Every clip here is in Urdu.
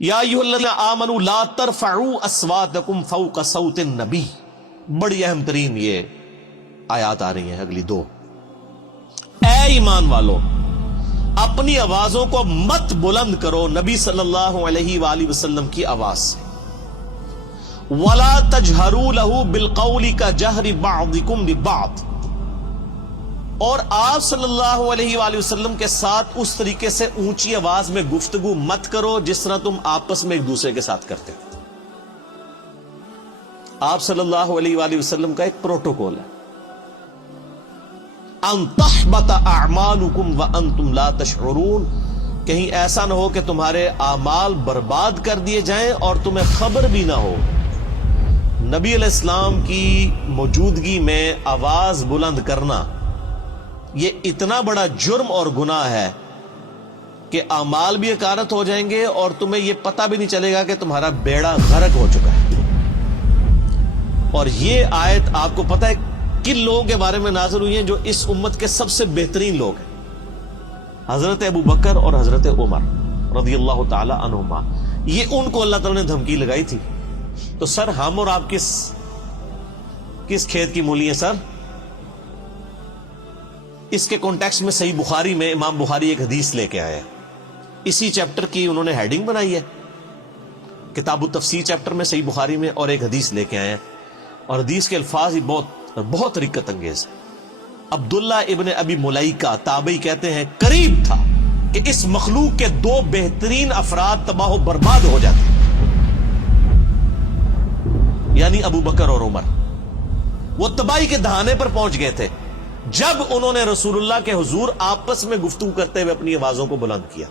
یا ایھا آمنوا لا ترفعوا اصواتکم فوق صوت النبی. بڑی اہم ترین یہ آیات آ رہی ہیں اگلی دو. اے ایمان والو، اپنی آوازوں کو مت بلند کرو نبی صلی اللہ علیہ وآلہ وسلم کی آواز سے. وَلَا تَجْهَرُوا لَهُ بِالْقَوْلِ كَجَهْرِ بَعْضِكُمْ لِبَعْضٍ، اور آپ صلی اللہ علیہ وآلہ وسلم کے ساتھ اس طریقے سے اونچی آواز میں گفتگو مت کرو جس طرح تم آپس میں ایک دوسرے کے ساتھ کرتے ہو. آپ صلی اللہ علیہ وآلہ وسلم کا ایک پروٹوکول ہے، ان تحبط اعمالکم وانتم لا تشعرون، کہیں ایسا نہ ہو کہ تمہارے اعمال برباد کر دیے جائیں اور تمہیں خبر بھی نہ ہو. نبی علیہ السلام کی موجودگی میں آواز بلند کرنا یہ اتنا بڑا جرم اور گناہ ہے کہ اعمال بھی اکارت ہو جائیں گے اور تمہیں یہ پتہ بھی نہیں چلے گا کہ تمہارا بیڑا غرق ہو چکا ہے. اور یہ آیت آپ کو پتہ ہے کن لوگوں کے بارے میں نازل ہوئی ہیں جو اس امت کے سب سے بہترین لوگ ہیں؟ حضرت ابو بکر اور حضرت عمر رضی اللہ تعالی عنہما. یہ ان کو اللہ تعالی نے دھمکی لگائی تھی. تو سر ہم اور آپ کس کھیت کی مولی ہیں سر؟ اس کے کانٹیکسٹ میں صحیح بخاری میں امام بخاری ایک حدیث لے کے آیا ہے. اسی چیپٹر کی انہوں نے ہیڈنگ بنائی ہے، کتاب التفسیر چیپٹر میں صحیح بخاری میں، اور ایک حدیث لے کے آئے ہیں. اور حدیث کے الفاظ ہی بہت رقت انگیز ہے. عبداللہ ابن ابی ملیکہ تابعی کہتے ہیں قریب تھا کہ اس مخلوق کے دو بہترین افراد تباہ و برباد ہو جاتے، یعنی ابو بکر اور عمر. وہ تباہی کے دہانے پر پہنچ گئے تھے جب انہوں نے رسول اللہ کے حضور آپس میں گفتگو کرتے ہوئے اپنی آوازوں کو بلند کیا.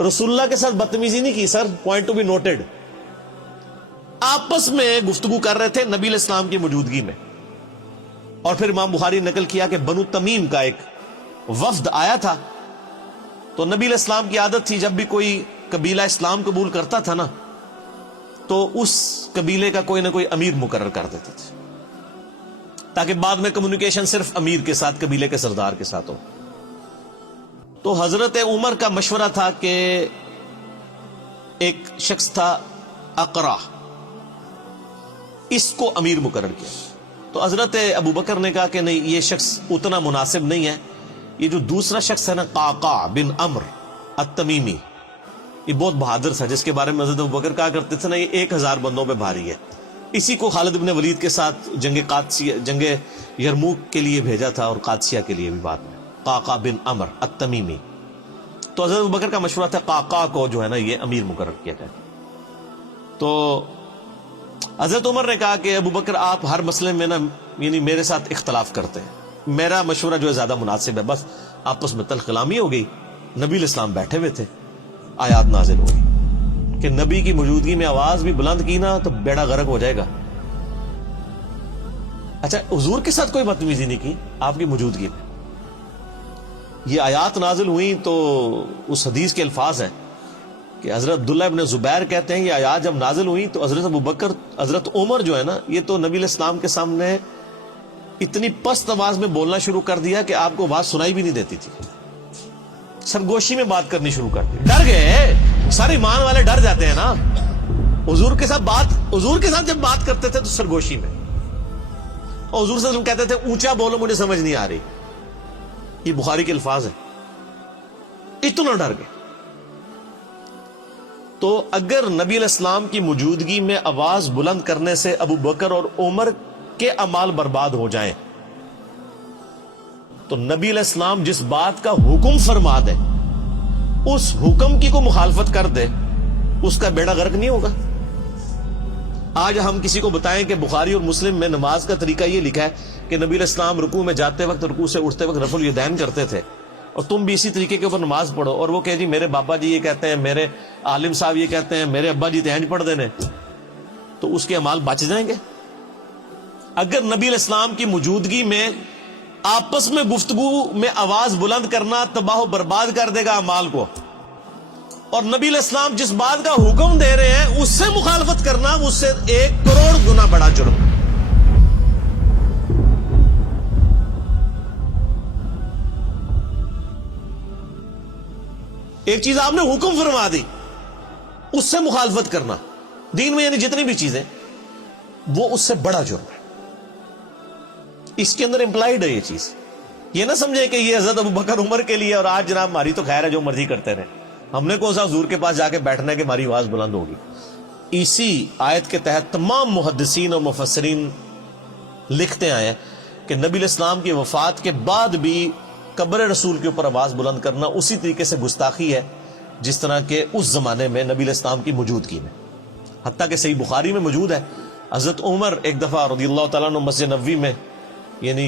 رسول اللہ کے ساتھ بدتمیزی نہیں کی سر، پوائنٹ ٹو بی نوٹڈ. آپس میں گفتگو کر رہے تھے نبی علیہ السلام کی موجودگی میں. اور پھر امام بخاری نقل کیا کہ بنو تمیم کا ایک وفد آیا تھا. تو نبی علیہ السلام کی عادت تھی جب بھی کوئی قبیلہ اسلام قبول کرتا تھا نا تو اس قبیلے کا کوئی نہ کوئی امیر مقرر کر دیتے تھے تاکہ بعد میں کمیونیکیشن صرف امیر کے ساتھ، قبیلے کے سردار کے ساتھ ہو. تو حضرت عمر کا مشورہ تھا کہ ایک شخص تھا اقرا، اس کو امیر مقرر کیا. تو حضرت ابو بکر نے کہا کہ نہیں، یہ شخص اتنا مناسب نہیں ہے. یہ جو دوسرا شخص ہے نا، قعقاع بن عمرو التمیمی، یہ بہت بہادر تھا، جس کے بارے میں حضرت ابو بکر کہا کرتے تھے نا یہ 1000 بندوں پہ بھاری ہے. اسی کو خالد بن ولید کے ساتھ جنگ یرموک کے لیے بھیجا تھا، اور قادسیہ کے لیے بھی بعد میں. قعقاع بن عمرو التمیمی. تو حضرت ابو بکر کا مشورہ تھا قعقاع کو جو ہے نا یہ امیر مقرر کیا جائے. تو حضرت عمر نے کہا کہ ابو بکر آپ ہر مسئلے میں نا یعنی میرے ساتھ اختلاف کرتے ہیں، میرا مشورہ جو ہے زیادہ مناسب ہے. بس آپس میں تلخ کلامی ہو گئی. نبی علیہ السلام بیٹھے ہوئے تھے، آیات نازل ہوئی کہ نبی کی موجودگی میں آواز بھی بلند کی نا تو بیڑا غرق ہو جائے گا. اچھا، حضور کے ساتھ کوئی بدتمیزی نہیں کی آپ کی موجودگی میں. یہ آیات نازل ہوئی تو اس حدیث کے الفاظ ہیں کہ حضرت عبداللہ ابن زبیر کہتے ہیں یہ آیات جب نازل ہوئی تو حضرت ابو بکر، حضرت عمر جو ہے نا، یہ تو نبی علیہ السلام کے سامنے اتنی پست آواز میں بولنا شروع کر دیا کہ آپ کو آواز سنائی بھی نہیں دیتی تھی. سرگوشی میں بات کرنی شروع کر دی. ڈر گئے سارے ایمان والے، ڈر جاتے ہیں نا. حضور کے ساتھ جب بات کرتے تھے تو سرگوشی میں، اور حضور صلی اللہ علیہ وسلم کہتے تھے اونچا بولو مجھے سمجھ نہیں آ رہی. یہ بخاری کے الفاظ ہیں. اتنا ڈر گئے. تو اگر نبی علیہ السلام کی موجودگی میں آواز بلند کرنے سے ابو بکر اور عمر کے اعمال برباد ہو جائیں تو نبی علیہ السلام جس بات کا حکم فرما دے اس حکم کی کو مخالفت کر دے، اس کا بیڑا غرق نہیں ہوگا. آج ہم کسی کو بتائیں کہ بخاری اور مسلم میں نماز کا طریقہ یہ لکھا ہے کہ نبی علیہ السلام رکوع میں جاتے وقت، رکوع سے اٹھتے وقت رفع الیدین کرتے تھے، اور تم بھی اسی طریقے کے اوپر نماز پڑھو. اور وہ کہ جی میرے بابا جی یہ کہتے ہیں، میرے عالم صاحب یہ کہتے ہیں، میرے ابا جی تہنج پڑھ دینے، تو اس کے اعمال بچ جائیں گے. اگر نبی علیہ السلام کی موجودگی میں آپس میں گفتگو میں آواز بلند کرنا تباہ و برباد کر دے گا اعمال کو، اور نبی علیہ السلام جس بات کا حکم دے رہے ہیں اس سے مخالفت کرنا اس سے 1 کروڑ گنا بڑا جرم. ایک چیز آپ نے حکم فرما دی، اس سے مخالفت کرنا دین میں یعنی جتنی بھی چیزیں وہ اس سے بڑا جرم ہے. اس کے اندر امپلائڈ ہے یہ چیز. یہ نہ سمجھے کہ یہ حضرت ابوبکر عمر کے لیے اور آج جناب ہماری تو خیر ہے جو مرضی کرتے رہے, ہم نے کون سا حضور کے پاس جا کے بیٹھنا ہے کہ ہماری آواز بلند ہوگی. اسی آیت کے تحت تمام محدثین اور مفسرین لکھتے آئے ہیں کہ نبی علیہ السلام کی وفات کے بعد بھی قبر رسول کے اوپر آواز بلند کرنا اسی طریقے سے گستاخی ہے جس طرح کہ اس زمانے میں نبی علیہ السلام کی موجودگی میں. حتیٰ کہ صحیح بخاری میں موجود ہے, حضرت عمر ایک دفعہ رضی اللہ تعالیٰ عنہ مسجد نبوی میں, یعنی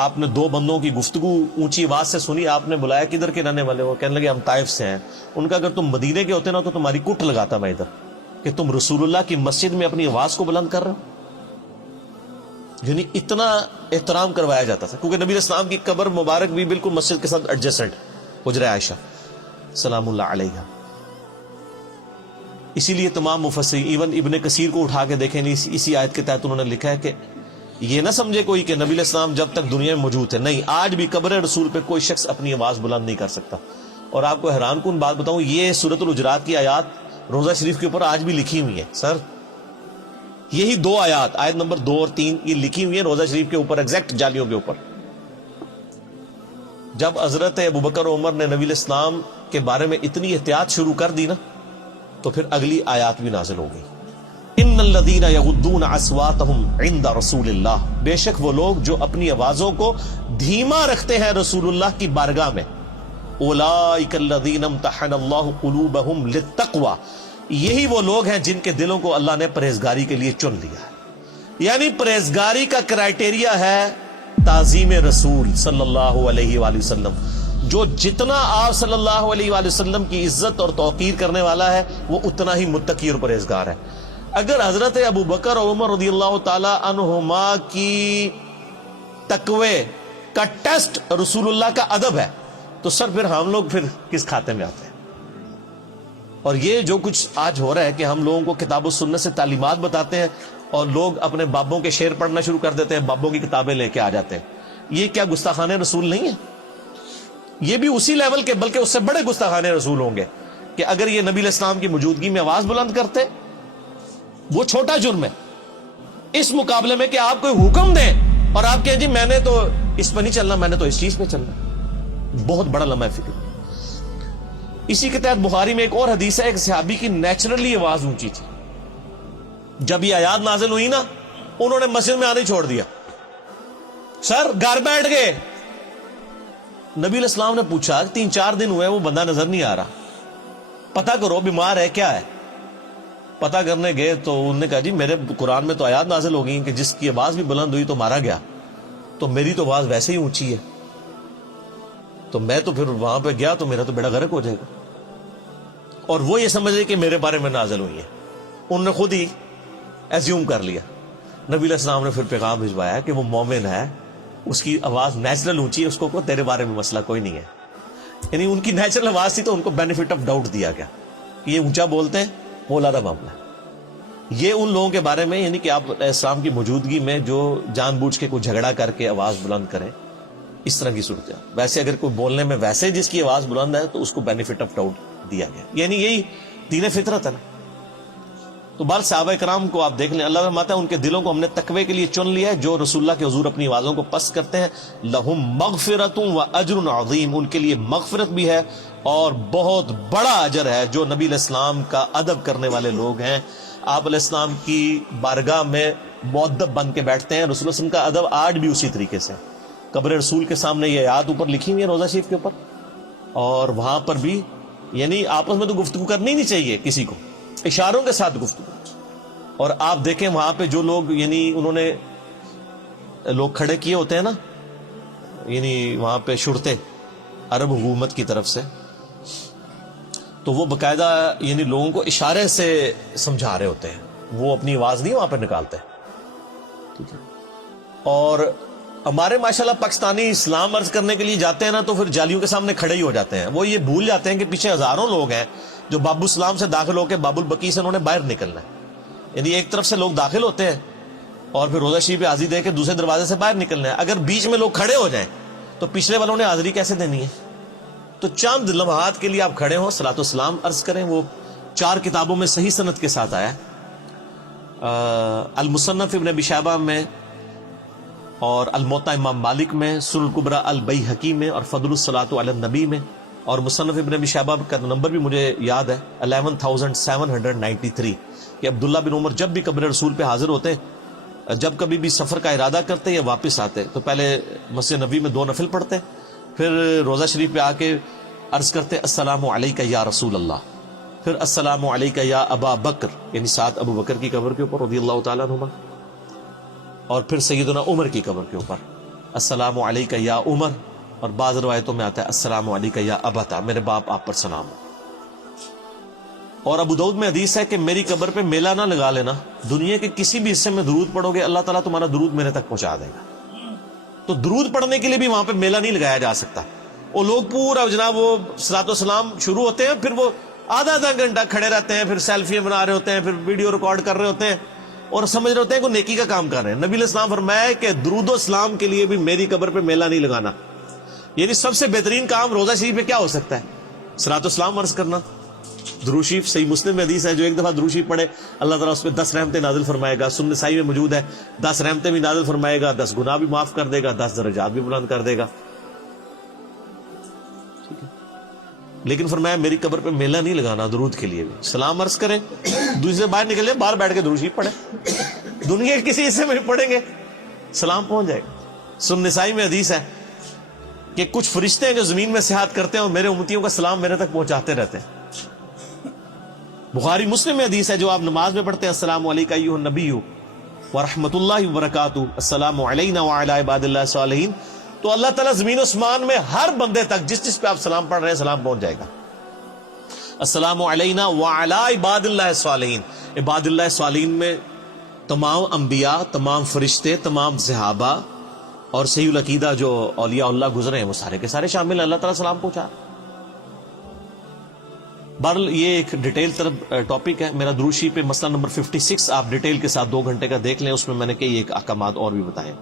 آپ نے دو بندوں کی گفتگو اونچی آواز سے سنی, آپ نے بلایا کدھر کے رہنے والے ہو, کہنے لگے ہم طائف سے ہیں. ان کا اگر تم مدینے کے ہوتے نا تو تمہاری کٹ لگاتا میں ادھر کہ تم رسول اللہ کی مسجد میں اپنی آواز کو بلند کر رہے ہو. یعنی اتنا احترام کروایا جاتا تھا کیونکہ نبی علیہ السلام کی قبر مبارک بھی بالکل مسجد کے ساتھ ایڈجسٹنٹ, حجرہ عائشہ سلام اللہ علیہا. اسی لیے تمام مفسرین ایون ابن کثیر کو اٹھا کے دیکھیں, اسی آیت کے تحت انہوں نے لکھا ہے کہ یہ نہ سمجھے کوئی کہ نبی علیہ السلام جب تک دنیا میں موجود ہے, نہیں, آج بھی قبر رسول پہ کوئی شخص اپنی آواز بلند نہیں کر سکتا. اور آپ کو حیران کن بات بتاؤں, یہ سورۃ الحجرات کی آیات روضہ شریف کے اوپر آج بھی لکھی ہوئی ہیں. سر یہی دو آیات, آیت نمبر 2 اور 3, یہ لکھی ہوئی ہیں روضہ شریف کے اوپر, ایگزیکٹ جالیوں کے اوپر. جب حضرت ابوبکر عمر نے نبی علیہ السلام کے بارے میں اتنی احتیاط شروع کر دی نا, تو پھر اگلی آیات بھی نازل ہو گئی. ان الذین یغضون اصواتهم عند رسول اللہ, بے شک وہ لوگ جو اپنی آوازوں کو دھیما رکھتے ہیں رسول اللہ کی بارگاہ میں. اولئک الذین امتحن اللہ قلوبهم للتقوی, یہی وہ لوگ ہیں جن کے دلوں کو اللہ نے پرہیزگاری کے لیے چن لیا ہے. یعنی پرہیزگاری کا کرائٹیریا ہے تعظیم رسول صلی اللہ علیہ وآلہ وسلم. جو جتنا آپ صلی اللہ علیہ وآلہ وسلم کی عزت اور توقیر کرنے والا ہے وہ اتنا ہی متقی اور پرہیزگار ہے. اگر حضرت ابوبکر اور عمر رضی اللہ تعالی عنہما کی تقوی کا ٹیسٹ رسول اللہ کا ادب ہے تو سر پھر ہم لوگ پھر کس کھاتے میں آتے ہیں؟ اور یہ جو کچھ آج ہو رہا ہے کہ ہم لوگوں کو کتاب و سنت سے تعلیمات بتاتے ہیں اور لوگ اپنے بابوں کے شعر پڑھنا شروع کر دیتے ہیں, بابوں کی کتابیں لے کے آ جاتے ہیں, یہ کیا گستاخانہ رسول نہیں ہے؟ یہ بھی اسی لیول کے بلکہ اس سے بڑے گستاخانہ رسول ہوں گے کہ اگر یہ نبی علیہ السلام کی موجودگی میں آواز بلند کرتے, وہ چھوٹا جرم ہے اس مقابلے میں کہ آپ کوئی حکم دیں اور آپ کہیں جی میں نے تو اس پہ نہیں چلنا, میں نے تو اس چیز پہ چلنا. بہت بڑا لمحہ فکر. اسی کے تحت بخاری میں ایک اور حدیث ہے, ایک صحابی کی نیچرلی آواز اونچی تھی. جب یہ آیات نازل ہوئی نا, انہوں نے مسجد میں آنے چھوڑ دیا, سر گھر بیٹھ گئے. نبی علیہ السلام نے پوچھا 3-4 دن ہوئے وہ بندہ نظر نہیں آ رہا, پتہ کرو بیمار ہے کیا ہے. پتہ کرنے گئے تو انہوں نے کہا جی میرے قرآن میں تو آیات نازل ہو گئی کہ جس کی آواز بھی بلند ہوئی تو مارا گیا, تو میری تو آواز ویسے ہی اونچی ہے, تو میں تو پھر وہاں پہ گیا تو میرا تو بیڑا غرق ہو جائے گا. اور وہ یہ سمجھ رہے کہ میرے بارے میں نازل ہوئی ہے, انہوں نے خود ہی ایزیوم کر لیا. نبی علیہ السلام نے پھر پیغام بھجوایا کہ وہ مومن ہے, اس کی آواز نیچرل اونچی ہے, اس کو تیرے بارے میں مسئلہ کوئی نہیں ہے. یعنی ان کی نیچرل آواز تھی تو ان کو بینیفٹ آف ڈاؤٹ دیا گیا کہ یہ اونچا بولتے ہیں, وہ علیحدہ معاملہ ہے. یہ ان لوگوں کے بارے میں یعنی کہ آپ اسلام کی موجودگی میں جو جان بوجھ کے کوئی جھگڑا کر کے آواز بلند کریں, اس طرح کی صورت ہے. ویسے اگر کوئی بولنے میں ویسے جس کی آواز بلند ہے تو اس کو بینیفٹ آف ڈاؤٹ دیا گیا, یعنی یہی دین فطرت ہے نا. تو بال صحابہ کرام کو آپ دیکھ لیں, اللہ فرماتا ہے ان کے دلوں کو ہم نے تقوی کے لیے چن لیا ہے. جو رسول اللہ کے حضور اپنی آوازوں کو پست کرتے ہیں, لہم مغفرۃ و اجر عظیم, ان کے لیے مغفرت بھی ہے اور بہت بڑا اجر ہے. جو نبی علیہ السلام کا ادب کرنے والے لوگ ہیں, آپ علیہ السلام کی بارگاہ میں مؤدب بن کے بیٹھتے ہیں. رسول اللہ علیہ وسلم کا ادب آج بھی اسی طریقے سے. قبر رسول کے سامنے یہ آیات اوپر لکھی ہوئی ہے روضہ شریف کے اوپر, اور وہاں پر بھی یعنی آپس میں تو گفتگو کرنی نہیں چاہیے کسی کو, اشاروں کے ساتھ گفتگو. اور آپ دیکھیں وہاں پہ جو لوگ یعنی انہوں نے لوگ کھڑے کیے ہوتے ہیں نا, یعنی وہاں پہ شرطے عرب حکومت کی طرف سے, تو وہ باقاعدہ یعنی لوگوں کو اشارے سے سمجھا رہے ہوتے ہیں, وہ اپنی آواز نہیں وہاں پہ نکالتے. ٹھیک ہے. اور ہمارے ماشاءاللہ پاکستانی اسلام عرض کرنے کے لیے جاتے ہیں نا تو پھر جالیوں کے سامنے کھڑے ہی ہو جاتے ہیں. وہ یہ بھول جاتے ہیں کہ پیچھے ہزاروں لوگ ہیں جو باب السلام سے داخل ہو کے باب البقیع سے انہوں نے باہر نکلنا ہے. یعنی ایک طرف سے لوگ داخل ہوتے ہیں اور پھر روضہ شریف پہ حاضری دے کے دوسرے دروازے سے باہر نکلنا ہے. اگر بیچ میں لوگ کھڑے ہو جائیں تو پچھلے والوں نے حاضری کیسے دینی ہے؟ تو چند لمحات کے لیے آپ کھڑے ہوں, صلاۃ والسلام عرض کریں, وہ 4 کتابوں میں صحیح سند کے ساتھ آیا ہے، المصنف ابن ابی شیبہ میں، اور الموطا امام مالک میں، سنن الکبریٰ البیہقی میں، اور فضل الصلاۃ علی النبی میں، اور مصنف ابن ابی شیبہ کا نمبر بھی مجھے یاد ہے 11793 کہ عبداللہ بن عمر جب بھی قبر رسول پہ حاضر ہوتے، جب کبھی بھی سفر کا ارادہ کرتے یا واپس آتے تو پہلے مسجد نبی میں 2 نفل پڑھتے، پھر روضہ شریف پہ آ کے عرض کرتے السلام علیکہ یا رسول اللہ، پھر السلام علیکہ یا ابا بکر، یعنی ساتھ ابو بکر کی قبر کے اوپر رضی اللہ تعالیٰ عنہما، اور پھر سیدنا عمر کی قبر کے اوپر السلام علیکہ یا عمر، اور بعض روایتوں میں آتا ہے السلام علیکہ یا ابتا، میرے باپ آپ پر سلام ہو۔ اور ابو داؤد میں حدیث ہے کہ میری قبر پہ میلہ نہ لگا لینا، دنیا کے کسی بھی حصے میں درود پڑھو گے اللہ تعالیٰ تمہارا درود میرے تک پہنچا دے گا۔ تو درود پڑھنے کے لیے بھی وہاں پہ میلہ نہیں لگایا جا سکتا، وہ لوگ پورا جناب وہ صلاۃ و سلام شروع ہوتے ہیں، پھر وہ آدھا گھنٹہ کھڑے رہتے ہیں، پھر سیلفیاں بنا رہے ہوتے ہیں، پھر ویڈیو ریکارڈ کر رہے ہوتے ہیں اور سمجھ رہے ہوتے ہیں کہ نیکی کا کام کر رہے ہیں۔ نبی علیہ السلام فرمایا کہ درود و اسلام کے لیے بھی میری قبر پہ میلہ نہیں لگانا، یعنی سب سے بہترین کام روضہ شریف میں کیا ہو سکتا ہے؟ صلاۃ و سلام عرض کرنا۔ درود شریف صحیح مسلم میں حدیث ہے جو ایک دفعہ درود شریف پڑھے اللہ تعالیٰ اس پہ 10 رحمتیں نازل فرمائے گا۔ سنن نسائی میں موجود ہے 10 رحمتیں بھی نازل فرمائے گا، 10 گناہ بھی معاف کر دے گا، 10 درجات بھی بلند کر دے گا۔ لیکن فرمایا میری قبر پہ میلہ نہیں لگانا، درود کے لیے بھی سلام عرض کریں، دوسرے باہر نکلے باہر بیٹھ کے درود شریف پڑھیں، دنیا کے کسی حصے میں پڑھیں گے سلام پہنچ جائے گا۔ سنن نسائی میں حدیث ہے کہ کچھ فرشتے ہیں جو زمین میں سیاحت کرتے ہیں اور میرے امتیوں کا سلام میرے تک پہنچاتے رہتے ہیں۔ بخاری مسلم میں حدیث ہے جو آپ نماز میں پڑھتے ہیں السلام علیکم ایھا النبی ورحمۃ اللہ وبرکاتہ، السلام علینا وعلی عباد اللہ الصالحین، تو اللہ تعالیٰ زمین و اسمان میں ہر بندے تک جس پہ آپ سلام پڑھ رہے ہیں سلام پہنچ جائے گا۔ السلام علینا وعلی عباد اللہ الصالحین، عباد اللہ الصالحین میں تمام انبیاء، تمام فرشتے، تمام صحابہ اور صحیح العقیدہ جو اولیاء اللہ گزرے ہیں وہ سارے کے سارے شامل ہیں، اللہ تعالیٰ سلام پہنچا۔ بہرحال یہ ایک ڈیٹیل طرف ٹاپک ہے میرا، درود شریف پہ مسئلہ نمبر 56 آپ ڈیٹیل کے ساتھ 2 گھنٹے کا دیکھ لیں، اس میں میں نے کئی ایک احکامات اور بھی بتائے۔